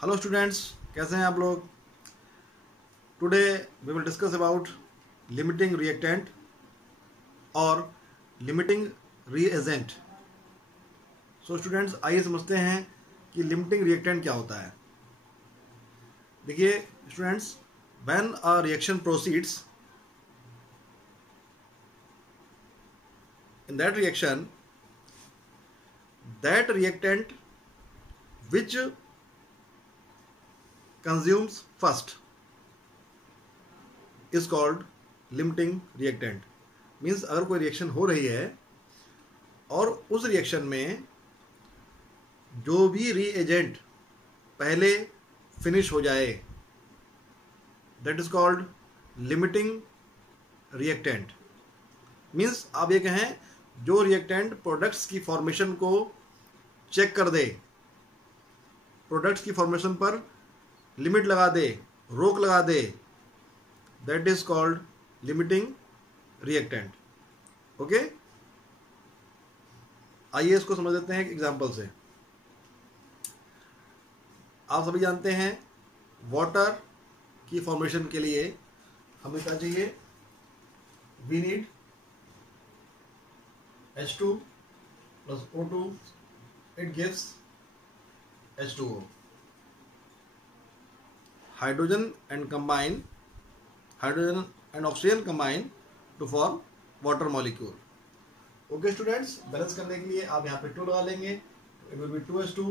Hello students, कैसे हैं आप लोग। Today we will discuss about limiting reactant और लिमिटिंग रीएजेंट। सो स्टूडेंट्स, आइए समझते हैं कि लिमिटिंग रिएक्टेंट क्या होता है। देखिए students, when a reaction proceeds, in that reaction, that reactant which consumes first is called limiting reactant. Means अगर कोई रिएक्शन हो रही है और उस रिएक्शन में जो भी रीएजेंट पहले फिनिश हो जाए, that is called limiting reactant. Means आप ये कहें, जो रिएक्टेंट प्रोडक्ट्स की फॉर्मेशन को चेक कर दे, प्रोडक्ट्स की फॉर्मेशन पर लिमिट लगा दे, रोक लगा दे, that is called limiting reactant. Okay, आइए इसको समझ लेते हैं एक एग्जांपल से। आप सभी जानते हैं वाटर की फॉर्मेशन के लिए हमें क्या चाहिए, we need H2 plus O2, it gives H2O. Hydrogen and oxygen combine to form water molecule. Okay students, balance करने के लिए आप यहाँ पे 2 लगा लेंगे, it will be 2H2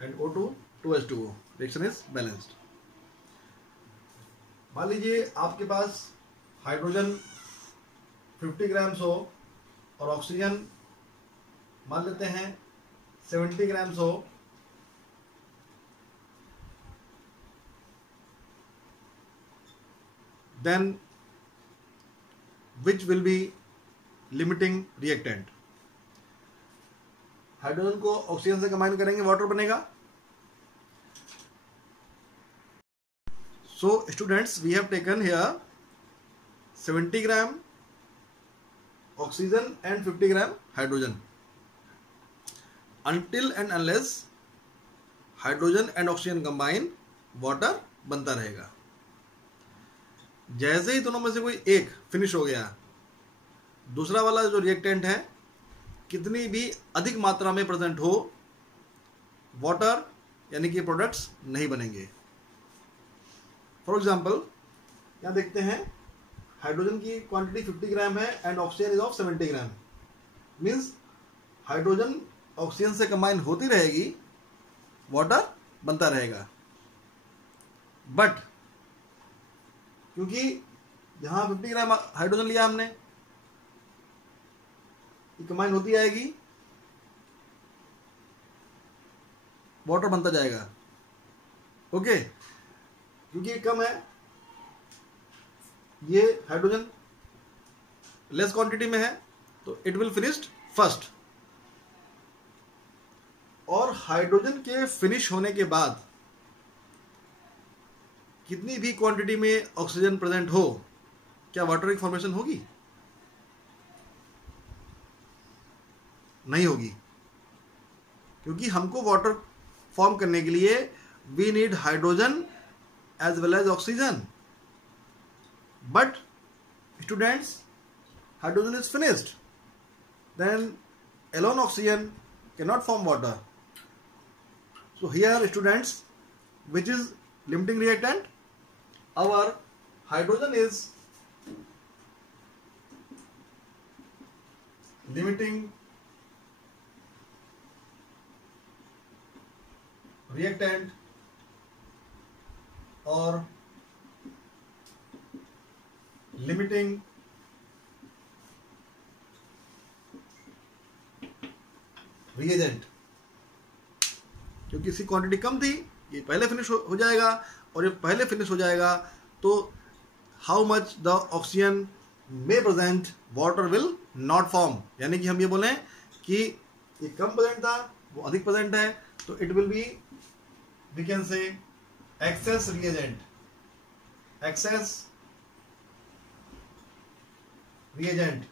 and O2 2H2O. Reaction is balanced. मान लीजिए आपके पास हाइड्रोजन 50 ग्राम्स हो और ऑक्सीजन मान लेते हैं 70 ग्राम्स हो, then which will be limiting reactant. Hydrogen को ऑक्सीजन से कंबाइन करेंगे, वाटर बनेगा। So students, we have taken here 70 gram oxygen and 50 gram hydrogen. Until and unless hydrogen and oxygen combine, water बनता रहेगा। जैसे ही दोनों में से कोई एक फिनिश हो गया, दूसरा वाला जो रिएक्टेंट है कितनी भी अधिक मात्रा में प्रेजेंट हो, वाटर यानी कि प्रोडक्ट्स नहीं बनेंगे। फॉर एग्जाम्पल यहां देखते हैं, हाइड्रोजन की क्वांटिटी 50 ग्राम है and oxygen is of 70 gram. Means hydrogen oxygen से कंबाइन होती रहेगी, वाटर बनता रहेगा। बट क्योंकि यहां 50 ग्राम हाइड्रोजन लिया हमने, ये कंबाइन होती आएगी, वाटर बनता जाएगा। ओके, क्योंकि ये कम है, ये हाइड्रोजन लेस क्वांटिटी में है, तो इट विल फिनिश्ड फर्स्ट। और हाइड्रोजन के फिनिश होने के बाद कितनी भी क्वांटिटी में ऑक्सीजन प्रेजेंट हो, क्या वाटर की फॉर्मेशन होगी? नहीं होगी, क्योंकि हमको वाटर फॉर्म करने के लिए we need hydrogen as well as oxygen. But students, hydrogen is finished, then alone oxygen cannot form water. So here students, which is limiting reactant? Our hydrogen is limiting reactant or limiting reagent. क्योंकि इसकी quantity कम थी, ये पहले finish हो जाएगा, और ये पहले फिनिश हो जाएगा तो हाउ मच द ऑक्सीजन में present, water will not form. यानी कि हम ये बोलें कि ये कम प्रेजेंट था, वो अधिक प्रेजेंट है, तो it will be, we can say excess reagent, excess reagent.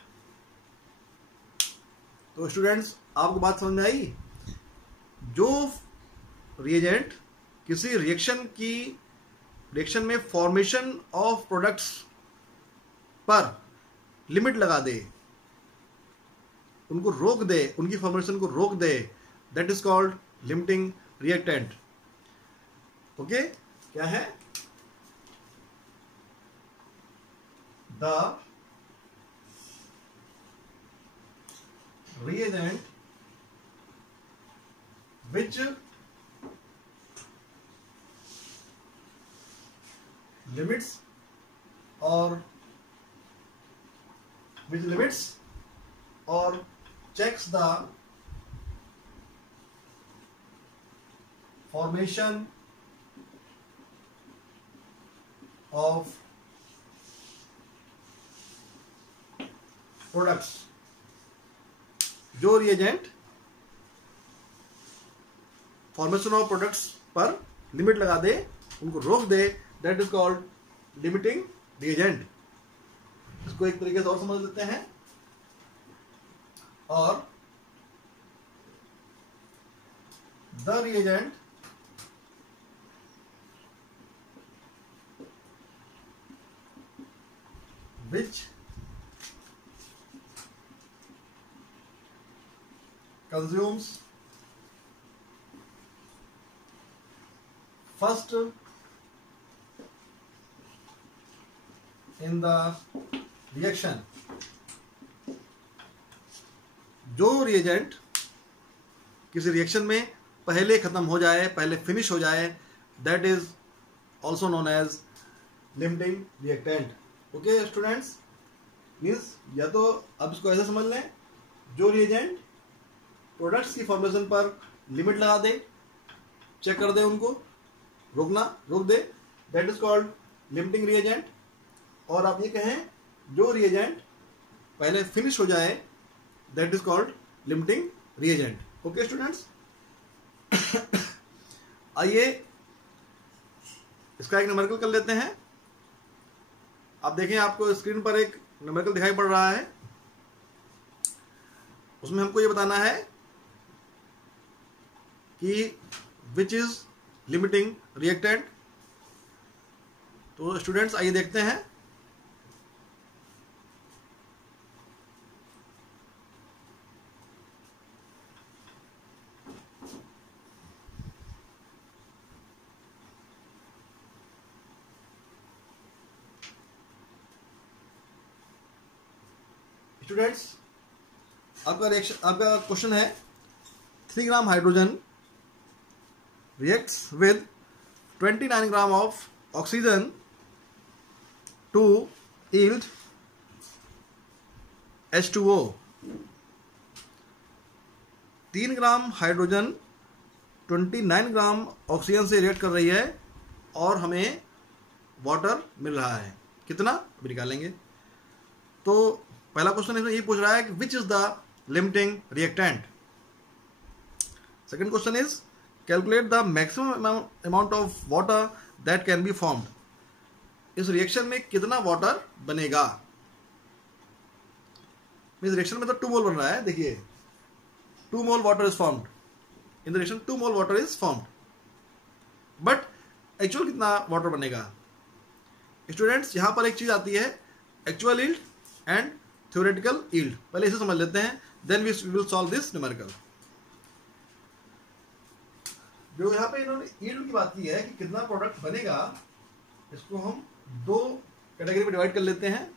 तो स्टूडेंट्स, आपको बात समझ में आई? जो रिएजेंट किसी रिएक्शन में फॉर्मेशन ऑफ प्रोडक्ट्स पर लिमिट लगा दे, उनको रोक दे, उनकी फॉर्मेशन को रोक दे, that is called limiting reactant. Okay, क्या है? The reagent which limits or checks the formation of products, जो रिएजेंट फॉर्मेशन ऑफ प्रोडक्ट्स पर लिमिट लगा दे, उनको रोक दे, that is called limiting reagent. इसको एक तरीके से और समझ लेते हैं, और the reagent which consumes first in the reaction, जो रिएजेंट किसी रिएक्शन में पहले खत्म हो जाए, पहले फिनिश हो जाए, that is also known as limiting reactant. Okay students, means या तो अब इसको ऐसे समझ लें, जो रिएजेंट प्रोडक्ट्स की फॉर्मेशन पर लिमिट लगा दे, चेक कर दे, उनको रोक दे, that is called limiting reagent. और आप ये कहें जो रिएजेंट पहले फिनिश हो जाए, that is called limiting reagent. Okay students, आइए इसका एक न्यूमेरिकल कर लेते हैं। आप देखें, आपको स्क्रीन पर एक न्यूमेरिकल दिखाई पड़ रहा है, उसमें हमको ये बताना है कि विच इज लिमिटिंग रिएक्टेंट। तो स्टूडेंट्स आइए देखते हैं। स्टूडेंट्स, आपका क्वेश्चन है 3 gram hydrogen reacts with 29 gram of oxygen to yield H2O। 3 gram hydrogen 29 gram oxygen से रिएक्ट कर रही है और हमें वाटर मिल रहा है। कितना? अभी निकालेंगे। तो पहला क्वेश्चन इसमें ये पूछ रहा है कि which is the limiting reactant. Second question is calculate the maximum amount of water that can be formed. इस रिएक्शन में कितना वाटर बनेगा। इस रिएक्शन में तो 2 मोल बन रहा है, देखिए 2 mole water is formed in the reaction, 2 mole water is formed, but actual कितना वाटर बनेगा। स्टूडेंट्स, यहां पर एक चीज आती है, actual yield and theoretical yield. पहले इसे समझ लेते हैं, then we will solve this numerical. जो यहाँ पे इन्होंने यील्ड की बात की है कि कितना प्रोडक्ट बनेगा, इसको हम 2 कैटेगरी में डिवाइड कर लेते हैं।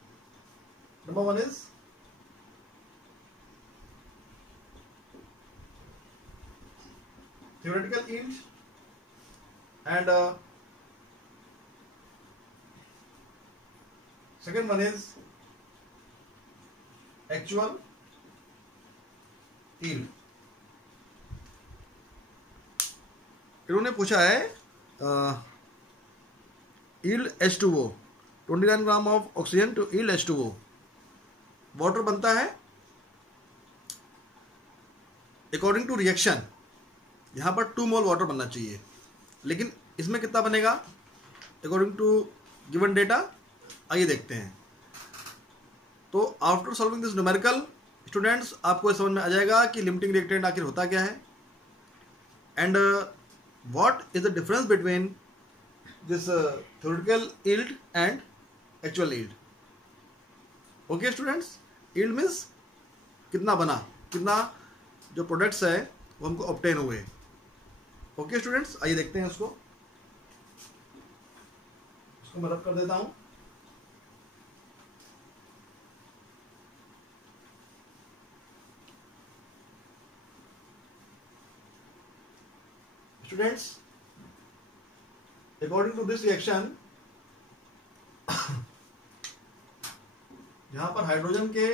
Number 1 is theoretical yield and second one is actual yield। इन्होंने पूछा है yield H2O, 29 ग्राम of oxygen to yield H2O। Water बनता है अकॉर्डिंग टू रिएक्शन, यहां पर 2 मोल वाटर बनना चाहिए, लेकिन इसमें कितना बनेगा अकॉर्डिंग टू गिवन डेटा, आइए देखते हैं। तो after solving this numerical students, आपको समझ में आ जाएगा कि लिमिटिंग रिएक्टेंट आखिर होता क्या है। And what is the difference between this theoretical yield and actual yield. Okay students, yield means कितना बना, कितना जो प्रोडक्ट्स है वो हमको ऑब्टेन हुए. ओके स्टूडेंट्स, आइए देखते हैं उसको मैं रब कर देता हूं. Students, according to this reaction, यहां पर हाइड्रोजन के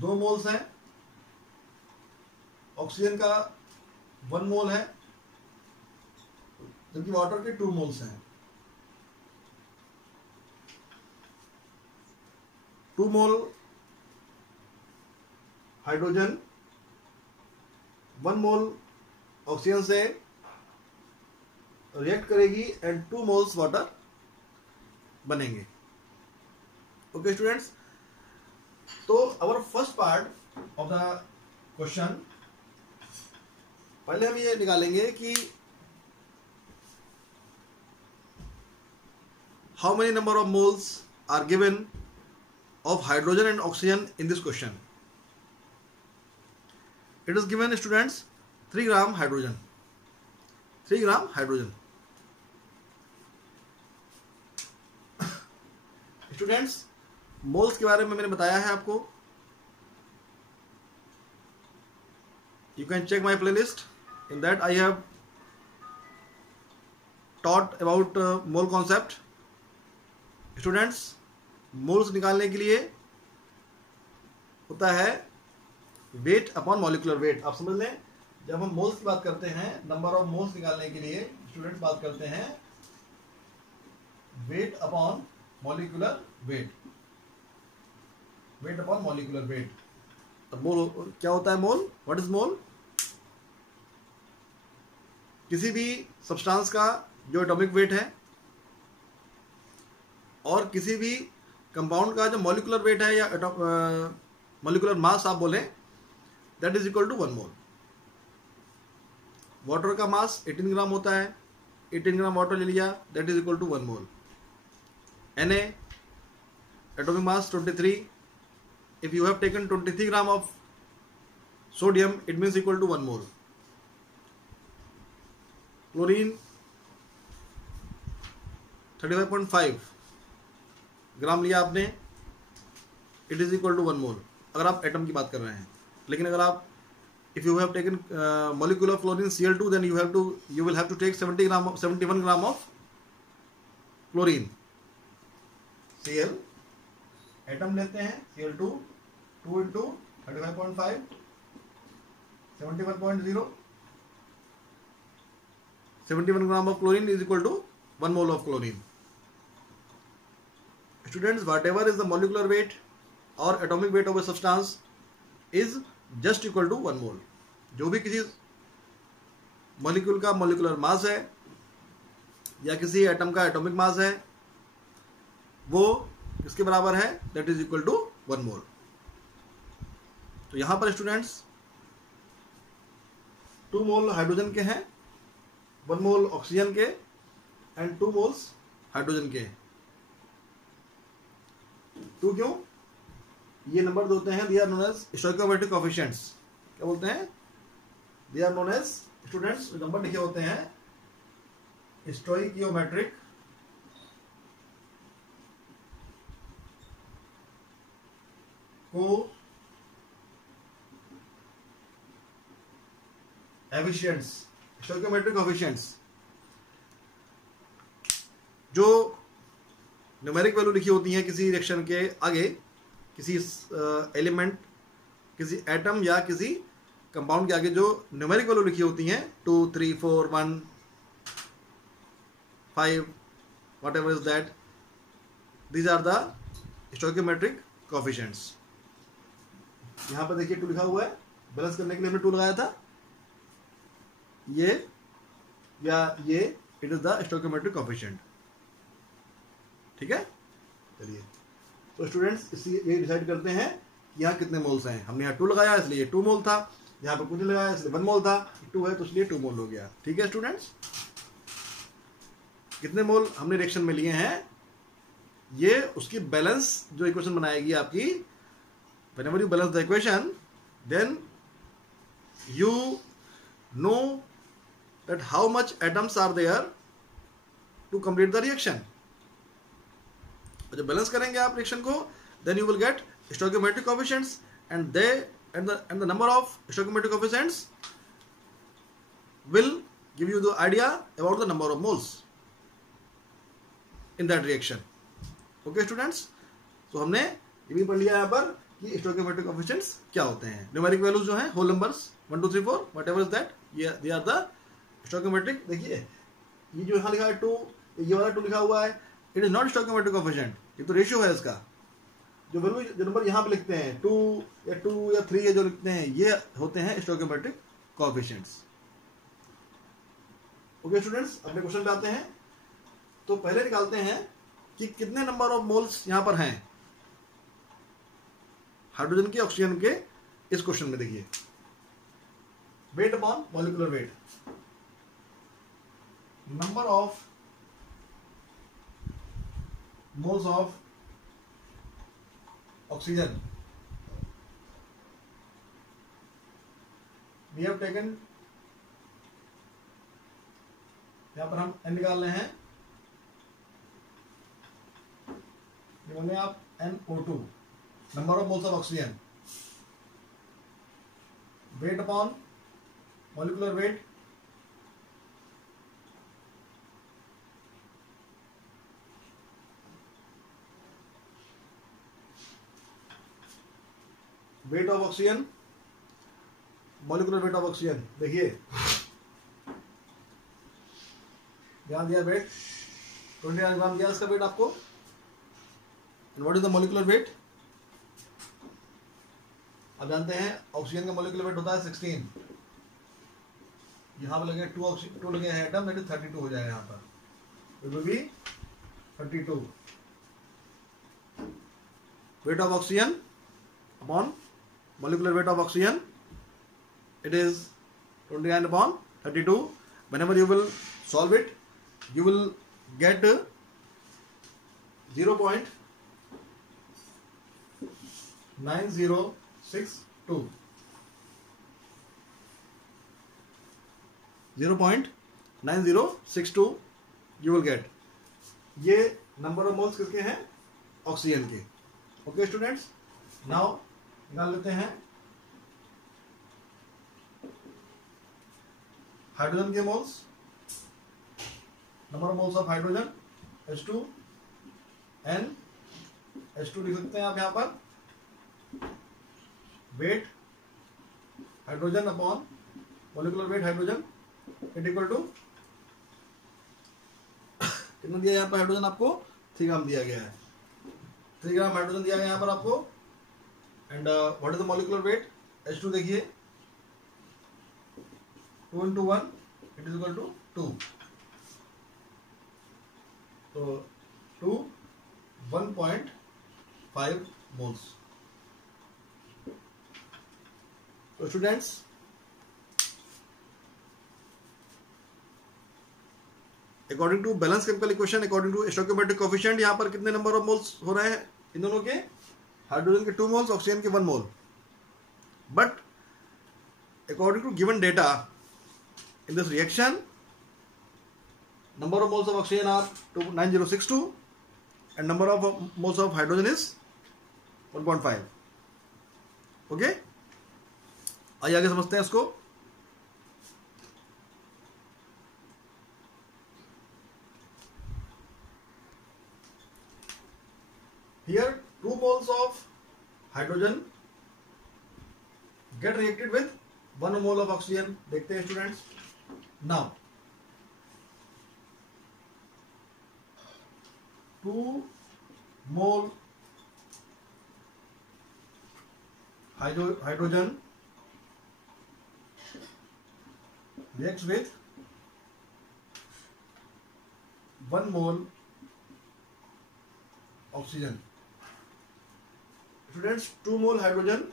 2 मोल्स हैं, ऑक्सीजन का 1 मोल है, जबकि वाटर के 2 मोल्स हैं. 2 मोल हाइड्रोजन 1 मोल ऑक्सीजन से रिएक्ट करेगी एंड 2 मोल्स वाटर बनेंगे. ओके स्टूडेंट्स, तो our first part of the question, पहले हम ये निकालेंगे कि how many number of moles are given of hydrogen and oxygen in this question. It is given students 3 gram hydrogen, 3 gram hydrogen. Students, moles के बारे में मैंने बताया है आपको. You can check my playlist, in that I have taught about mole concept. Students, moles निकालने के लिए होता है वेट अपॉन मॉलिक्यूलर वेट. आप समझ लें, जब हम मोल्स की बात करते हैं, नंबर ऑफ मोल्स निकालने के लिए स्टूडेंट्स बात करते हैं wait upon molecular wait, wait upon molecular wait. अब मोल क्या होता है? मोल, व्हाट इज मोल? किसी भी सब्सटेंस का जो एटॉमिक वेट है और किसी भी कंपाउंड का जो मॉलिक्यूलर वेट है या मॉलिक्यूलर मास आप बोलें, that is equal to 1 mole. Water का मास 18 ग्राम होता है, 18 ग्राम वाटर ले लिया, that is equal to 1 mole. Na, atomic mass 23. If you have taken 23 gram of sodium, it means equal to 1 mole. Chlorine 35.5 ग्राम लिया आपने, it is equal to 1 mole. अगर आप atom की बात कर रहे हैं. लेकिन अगर आप if you have taken molecule of chlorine Cl2, then you will have to take 71 gram of chlorine. Cl atom लेते हैं, Cl2 2 into 35.5 71.0, 71 gram of chlorine is equal to 1 mole of chlorine. Students, whatever is the molecular weight or atomic weight of a substance is just equal to 1 mole. जो भी किसी molecule का molecular mass है या किसी atom का atomic mass है, वो किसके बराबर है? दैट इज इक्वल टू 1 मोल. तो यहां पर स्टूडेंट्स 2 मोल हाइड्रोजन के हैं, 1 मोल ऑक्सीजन के एंड 2 मोल्स हाइड्रोजन के. 2 क्यों? ये नंबर जो होते हैं they are known as stoichiometric coefficients. क्या बोलते हैं? They are known as, students, number लिखे होते हैं स्टोइकियोमेट्रिक कोएफिशिएंट्स, स्टोइकियोमेट्रिक कोएफिशिएंट्स. जो न्यूमेरिक वैल्यू लिखी होती हैं किसी रिएक्शन के आगे, किसी एलिमेंट, किसी एटम या किसी कंपाउंड के आगे जो न्यूमेरिक वैल्यू लिखी होती हैं 2 3 4 1 5 whatever is that, these are the stoichiometric coefficients. यहां पर देखिए 2 लिखा हुआ है, बैलेंस करने के लिए हमने 2 लगाया था. ये या ये it is the stoichiometric coefficient. ठीक है, चलिए. तो स्टूडेंट्स ये डिसाइड करते हैं यहाँ कितने मोल्स हैं. हमने यहाँ 2 लगाया इसलिए 2 मोल था. यहाँ पर कुछ नहीं लगाया इसलिए 1 मोल था, 2 है तो इसलिए 2 मोल हो गया। ठीक है स्टूडेंट्स, कितने मोल हमने रिएक्शन में लिए हैं, ये उसकी बैलेंस जो इक्वेशन बनाएगी आपकी। whenever you balance the equation then you know that how much atoms are there to complete the reaction। जब बैलेंस करेंगे आप रिएक्शन को, then you will get stoichiometric coefficients and the number of stoichiometric coefficients will give you the idea about the number of moles in that reaction। Okay students, तो हमने ये भी पढ़ लिया यहाँ पर कि स्टोइकोमेट्रिक कोएफिशिएंट्स क्या होते हैं। न्यूमेरिक वैल्यूज जो हैं whole numbers 1 2 3 4 whatever is that, ये दे आर द स्टोइकोमेट्रिक। देखिए ये जो यहाँ लिखा है 2, ये वाला 2 लिखा हुआ है, it is not stoichiometric coefficient, ये तो रेशियो है इसका। जो वैल्यू जो नंबर यहाँ पे लिखते हैं 2 या 3 ये जो लिखते हैं ये होते हैं स्टोइकोमेट्रिक कोएफिशिएंट्स। ओके स्टूडेंट्स, अपने क्वेश्चन पे आते हैं। तो पहले निकालते हैं कि कितने नंबर ऑफ मोल्स यहां पर हैं हाइड्रोजन के ऑक्सीजन के। इस क्वेश्चन में देखिए weight upon molecular weight, number of moles of oxygen we have taken, यहां पर हम n निकाल रहे हैं, बने आप NO2 number of moles of oxygen, wait upon molecular wait, weight of oxygen, molecular weight of oxygen. देखिए ध्यान दिया, वेट 29 ग्राम दिया इसका वेट आपको। And what is the molecular weight? आप जानते हैं ऑक्सीजन का मोलिकुलर वेट होता है 16, यहाँ पे लगे 2 लगे हैं एटम, दैट इज 32 हो जाएगा यहाँ पर, it will B 32 weight of oxygen upon molecular weight of oxygen, it is 29 upon 32. Whenever you will solve it, you will get 0.9062. 0.9062 you will get. ये नंबर ऑफ मोल्स किसके हैं? Oxygen के। Okay students, now निकाल लेते हैं hydrogen के moles. Number of moles of hydrogen H2 N H2 लिख सकते हैं आप यहाँ पर। Weight hydrogen upon molecular weight hydrogen it equal to कितना दिया यहाँ पर हाइड्रोजन आपको? 3 ग्राम दिया गया है। 3 ग्राम हाइड्रोजन दिया गया यहाँ पर आपको। And what is the molecular weight? H2 देखिए 2 into 1 it is equal to 2। तो 2 1.5 मोल्स। तो students according to balance chemical equation, according to stoichiometric coefficient, यहाँ पर कितने नंबर ऑफ मोल्स हो रहे हैं इन दोनों के? हाइड्रोजन के 2 मोल्स, ऑक्सीजन के 1 mole. But according to given data in this reaction, number of moles of oxygen are 9062 and number of moles of hydrogen is 1.5. Okay, आइए आगे समझते हैं इसको। Here 2 moles of hydrogen get reacted with 1 mole of oxygen। देखते हैं students. Now 2 mole hydrogen reacts with 1 mole oxygen। Students, 2 mole hydrogen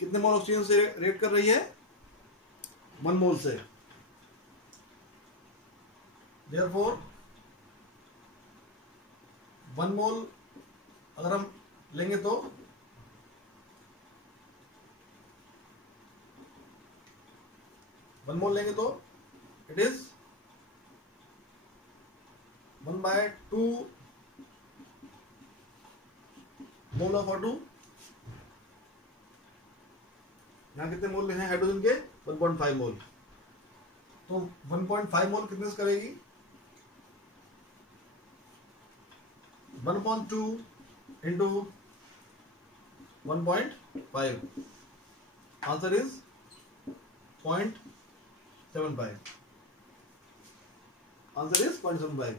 कितने मोल oxygen से react कर रही है? 1 मोल से। देयरफॉर 1 मोल अगर हम लेंगे तो it is 1/2 mole of O2। यहाँ कितने मोल हैं हाइड्रोजन के? 1.5 मोल। तो 1.5 मोल कितने से करेगी? 1/2 into 1.5। Answer is 0.75। Answer is 0.75।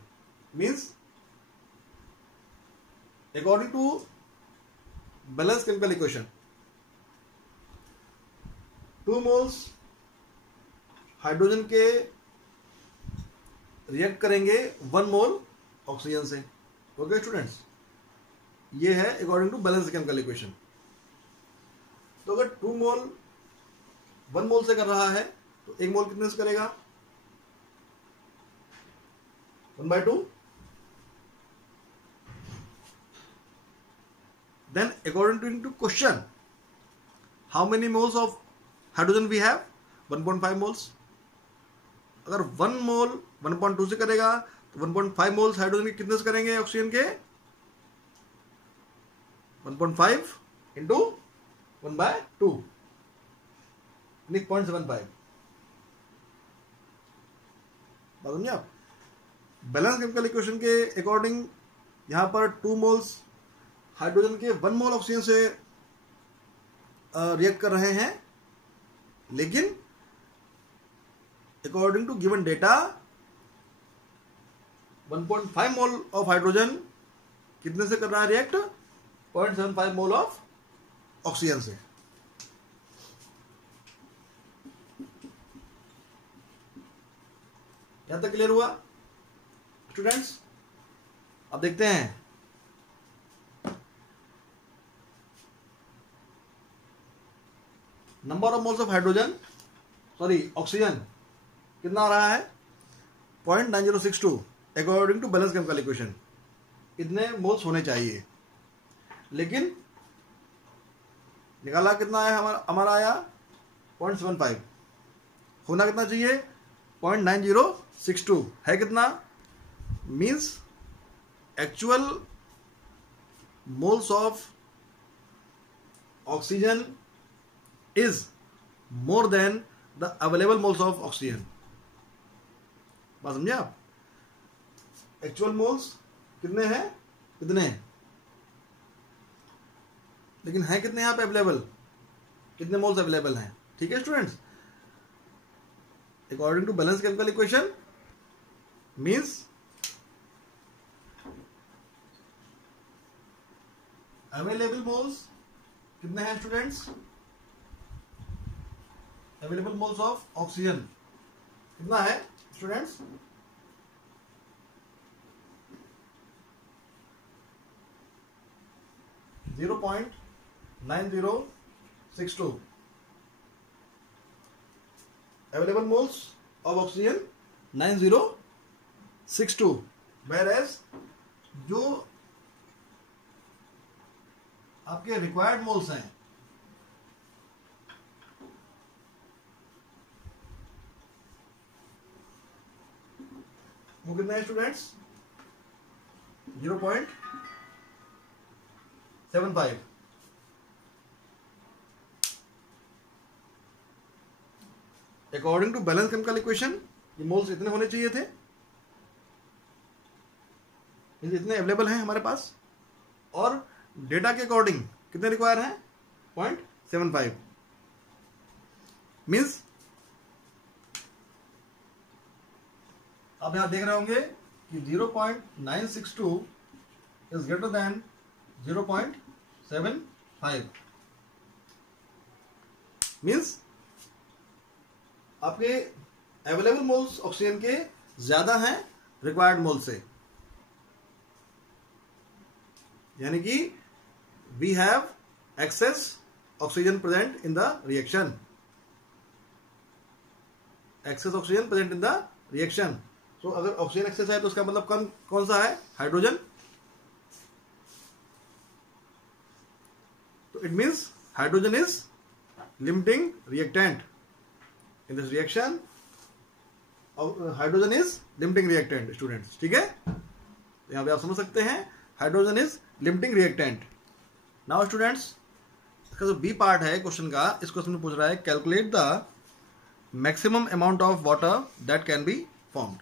Means according to balance chemical equation 2 moles hydrogen के रिएक्ट करेंगे 1 मोल ऑक्सीजन से। ओके स्टूडेंट्स, ये है according to balance chemical equation. तो अगर 2 मोल 1 मोल से कर रहा है तो 1 मोल कितने से करेगा? 1/2। Then according to question, how many moles of hydrogen we have? 1.5 moles। अगर 1 मोल 1.2 से करेगा तो 1.5 मोल्स हाइड्रोजन के कितने से करेंगे ऑक्सीजन के? 1.5 इंटू 1/2 यानी 0.75। बात समझे आप? बैलेंस केमिकल इक्वेशन के अकॉर्डिंग यहां पर 2 मोल्स हाइड्रोजन के 1 मोल ऑक्सीजन से रिएक्ट कर रहे हैं, लेकिन according to given data 1.5 mole of hydrogen कितने से कर रहा है रिएक्ट? 0.75 मोल ऑफ ऑक्सीजन से। यहां तक क्लियर हुआ स्टूडेंट्स? अब देखते हैं number of moles of hydrogen oxygen कितना आ रहा है? 0.9062 according to balance chemical equation. इतने मोल्स होने चाहिए, लेकिन निकाला कितना है? हमारा आया 0.75। होना कितना चाहिए? 0.9062 है कितना? Means actual moles of oxygen is more than the available moles of oxygen। बात समझे आप? एक्चुअल मोल्स कितने हैं? लेकिन है कितने यहां पे अवेलेबल? कितने मोल्स अवेलेबल हैं? ठीक है students, according to balance chemical equation means available moles कितने हैं students? Available moles of oxygen कितना है students? 0.9062 available moles of oxygen 9062। whereas जो आपके रिक्वायर्ड मोल्स हैं वो कितना है students? 0.75। According to balance chemical equation ये मोल्स इतने होने चाहिए थे, इतने अवेलेबल हैं हमारे पास, और डेटा के अकॉर्डिंग कितने रिक्वायर हैं? 0.75। मीन्स आप यहां देख रहे होंगे कि 0.962 इज ग्रेटर देन 0.75। मीन्स आपके अवेलेबल मोल्स ऑक्सीजन के ज्यादा हैं रिक्वायर्ड मोल से, यानी कि we have excess oxygen present in the reaction, excess oxygen present in the reaction. तो अगर ऑक्सीजन एक्सेस है तो उसका मतलब कौन सा है? हाइड्रोजन। तो it means hydrogen is limiting reactant in this reaction. Hydrogen is limiting reactant students, ठीक है। तो यहां पे आप समझ सकते हैं hydrogen is limiting reactant. Now students, इसका जो बी पार्ट है क्वेश्चन का, इस क्वेश्चन में पूछ रहा है calculate the maximum amount of water that can be formed.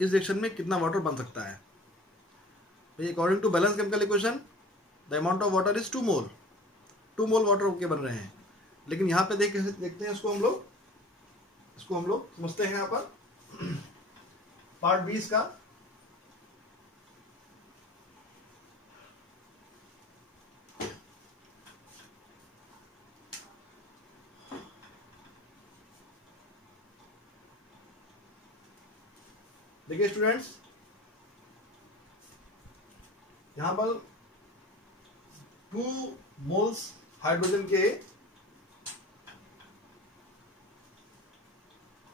इस रिएक्शन में कितना वाटर बन सकता है? According to balance chemical equation the amount of water is 2 mole. 2 mole water के बन रहे हैं, लेकिन यहाँ पे देखते हैं इसको हम लोग समझते हैं। यहाँ पर पार्ट 20 का देखिए स्टूडेंट्स, यहां पर 2 मोल्स हाइड्रोजन के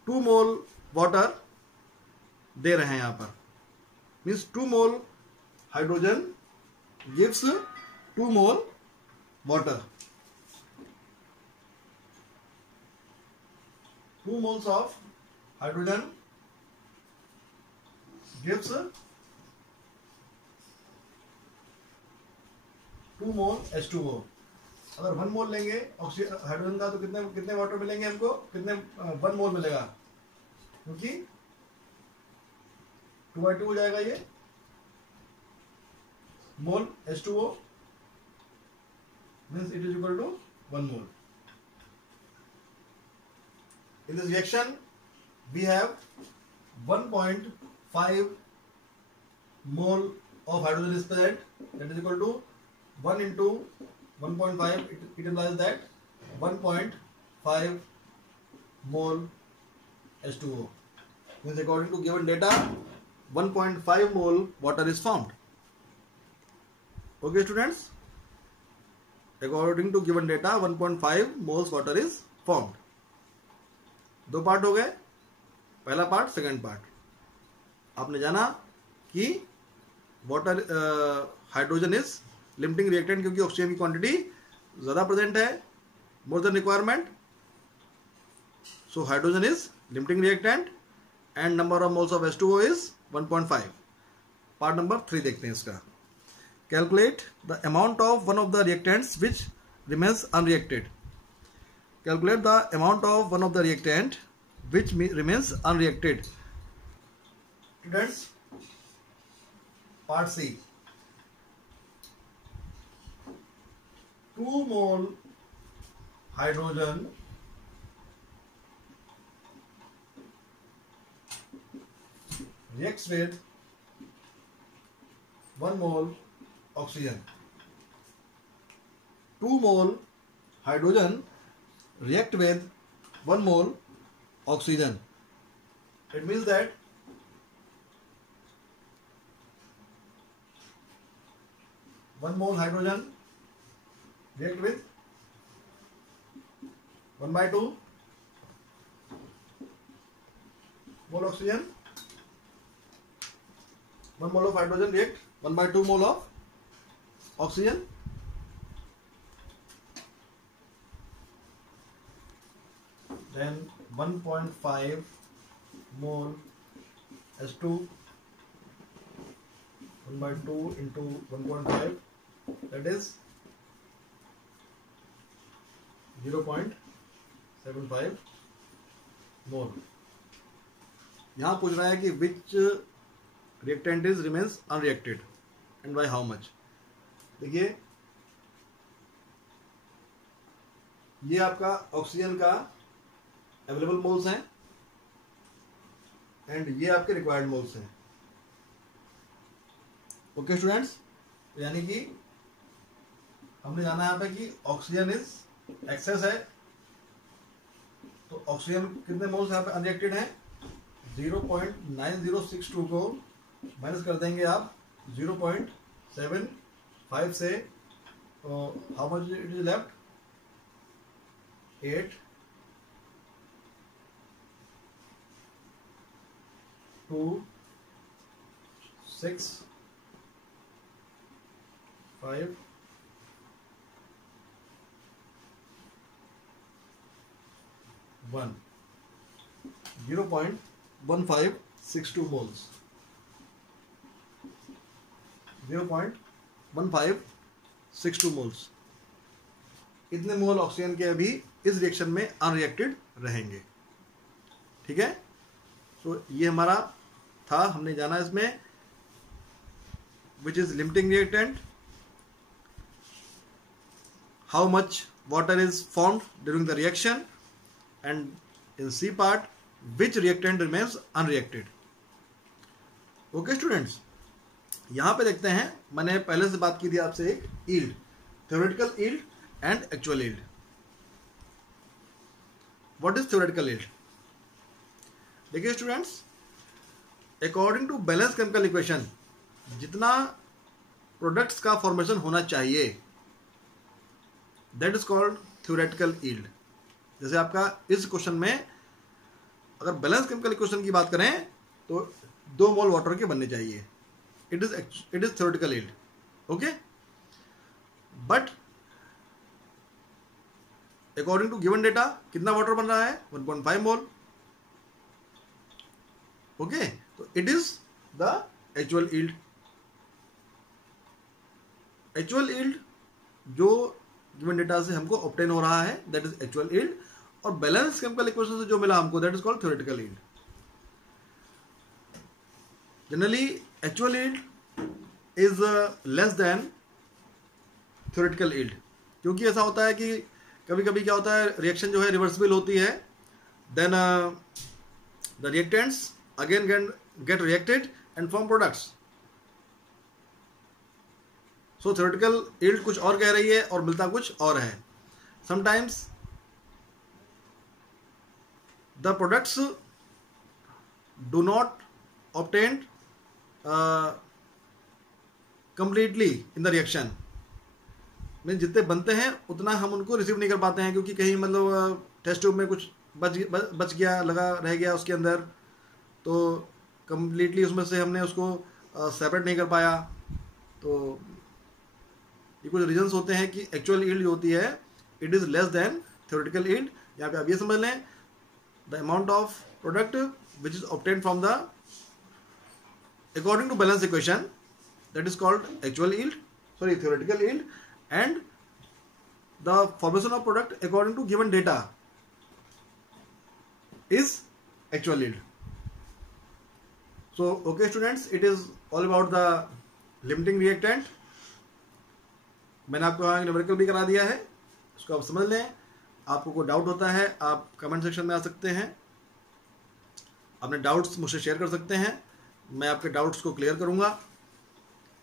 2 मोल वाटर दे रहे हैं। यहां पर means 2 mole hydrogen gives 2 mole water. 2 moles of hydrogen gives 2 mole H2O। अगर 1 मोल लेंगे ऑक्सीजन हाइड्रोजन का तो कितने वाटर मिलेंगे हमको? 1 मोल मिलेगा, क्योंकि 2/2 हो जाएगा ये मोल H2O means it is equal to 1 mole. In this reaction we have 1.5 mole of hydrogen is present, that is equal to 1 into 1.5, it implies that 1.5 mole H2O. Means according to given data 1.5 mole water is formed. Okay students, according to given data 1.5 moles water is formed. 2 part हो गए, पहला part, second part. आपने जाना कि water hydrogen is limiting reactant, क्योंकि oxygen की quantity ज्यादा present है, more than requirement. So hydrogen is limiting reactant and number of moles of H2O is 1.5। Part number 3 देखते हैं इसका। Calculate the amount of one of the reactants which remains unreacted. Calculate the amount of one of the reactant which remains unreacted. Students, part C, 2 mole hydrogen reacts with 1 mole oxygen. 2 mole hydrogen react with 1 mole oxygen. It means that 1 mole hydrogen react with 1/2 mole oxygen. 1 mole of hydrogen react 1/2 mole of oxygen. Then 1.5 mole H2, 1/2 into 1.5, that is 0.75 mole. यहां पूछ रहा है कि which reactant is remains unreacted and by how much. देखिए, ये आपका oxygen का available moles हैं एंड ये आपके रिक्वायर्ड मोल्स हैं। ओके स्टूडेंट्स, यानी कि हमने जाना यहाँ पे कि ऑक्सीजन इज एक्सेस है, तो ऑक्सीजन कितने मोल्स यहाँ पे अनरिएक्टेड हैं? 0.9062 को माइनस कर देंगे आप 0.75 से, how much it is left? 8 2 6 5 1 0.1562 moles. 0.1562 moles, इतने मोल ऑक्सीजन के अभी इस रिएक्शन में अनरिएक्टेड रहेंगे। ठीक है, तो ये हमारा था, हमने जाना इसमें which is limiting reactant, how much water is formed during the reaction, and in C part which reactant remains unreacted. Okay students, यहां पे देखते हैं, मैंने पहले से बात की थी आपसे एक yield, theoretical yield and actual yield. What is theoretical yield? देखिए students, according to balance chemical equation जितना प्रोडक्ट्स का फॉर्मेशन होना चाहिए, that is called theoretical yield. जैसे आपका इस क्वेश्चन में अगर बैलेंस केमिकल इक्वेशन की बात करें तो 2 मोल वाटर के बनने चाहिए, it is theoretical yield. Okay, but according to given data कितना वाटर बन रहा है? 1.5 मोल। ओके, तो it is the actual yield. actual yield जो given data से हमको obtain हो रहा है, that is actual yield, और बैलेंस केमिकल इक्वेशन से जो मिला हमको, that is called theoretical yield. Generally actual yield is less than theoretical yield, क्योंकि ऐसा होता है कि कभी कभी क्या होता है, रिएक्शन जो है रिवर्सिबल होती है, then the reactants again get reacted and form products. So theoretical yield कुछ और कह रही है और मिलता कुछ और है। Sometimes the products do not obtain completely in the reaction, mean जितने बनते हैं उतना हम उनको रिसीव नहीं कर पाते हैं, क्योंकि कहीं मतलब टेस्ट ट्यूब में कुछ बच गया, लगा रह गया उसके अंदर, तो कंप्लीटली उसमें से हमने उसको सेपरेट नहीं कर पाया। तो ये कुछ रीजंस होते हैं कि एक्चुअल यील्ड जो होती है it is less than theoretical yield. यहाँ पे आप ये समझ लें, the amount of product which is obtain from the according to balance equation, that is called actual yield, theoretical yield, and the formation of product according to given data is actual yield. So okay students, it is all about the limiting reactant. मैंने आपको यहाँ numerical भी करा दिया है, इसको आप समझ लें। आपको कोई डाउट होता है आप कमेंट सेक्शन में आ सकते हैं, अपने डाउट्स मुझसे शेयर कर सकते हैं, मैं आपके डाउट्स को क्लियर करूंगा।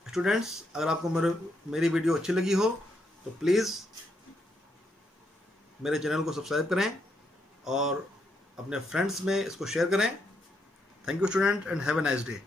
स्टूडेंट्स, अगर आपको मेरी वीडियो अच्छी लगी हो तो प्लीज़ मेरे चैनल को सब्सक्राइब करें और अपने फ्रेंड्स में इसको शेयर करें। Thank you student and have a nice day.